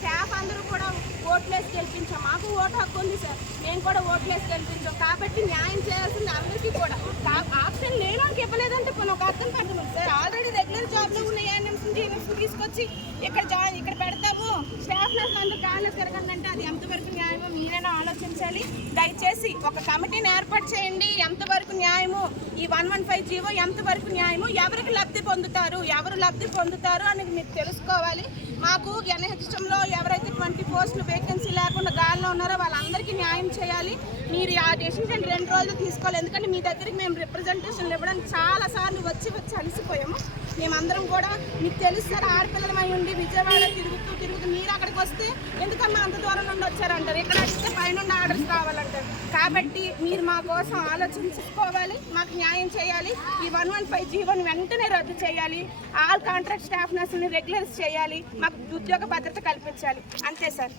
Staff అందరూ కూడా ఓట్లేసి గెలిపించాం. మాకు ఓటు హక్కు ఉంది సార్, మేము కూడా ఓట్లేసి గెలిపించాం. కాబట్టి న్యాయం చేయాల్సింది అందరికీ కూడా. ఆప్షన్ లేనోకి ఇవ్వలేదంటే కొన్ని ఒక అర్థం పడుతుంది సార్. ఆల్రెడీ రెగ్యులర్ జాబ్లో ఉన్న ఏఎన్ఎంస్ తీసుకొచ్చి ఇక్కడ పెడతాము, స్టాఫ్ నర్స్ అందరూ గాలి తిరగండి అంటే అది ఎంతవరకు న్యాయమో మీరైనా ఆలోచించాలి. దయచేసి ఒక కమిటీని ఏర్పాటు చేయండి. ఎంతవరకు న్యాయము ఈ 115 జీవో ఎంతవరకు న్యాయము, ఎవరికి లబ్ధి పొందుతారు, ఎవరు లబ్ధి పొందుతారు అనేది మీకు తెలుసుకోవాలి. మాకు ఎన్హెచ్ఎంలో ఎవరైతే 20 పోస్టులు వేకెన్సీ లేకుండా గాల్లో ఉన్నారో వాళ్ళందరికీ న్యాయం చేయాలి. మీరు ఆ డెసిషన్ 2 రోజులు తీసుకోవాలి. ఎందుకంటే మీ దగ్గరికి మేము రిప్రజెంటేషన్లు ఇవ్వడానికి చాలాసార్లు వచ్చి అలసిపోయాము. మేమందరం కూడా మీకు తెలుస్తారు, ఆడపిల్లలమై ఉండి విజయవాడ తిరుగుతూ మీరు అక్కడికి వస్తే ఎందుకమ్మా అంత దూరం నుండి వచ్చారంటారు, ఇక్కడ వస్తే పైనుండి ఆర్డర్స్ కావాలంటారు. కాబట్టి మీరు మా కోసం ఆలోచించుకోవాలి, మాకు న్యాయం చేయాలి. ఈ 115 జీవోని వెంటనే రద్దు చేయాలి. ఆల్ కాంట్రాక్ట్ స్టాఫ్ నర్సుని రెగ్యులర్స్ చేయాలి. మాకు ఉద్యోగ భద్రత కల్పించాలి. అంతే సార్.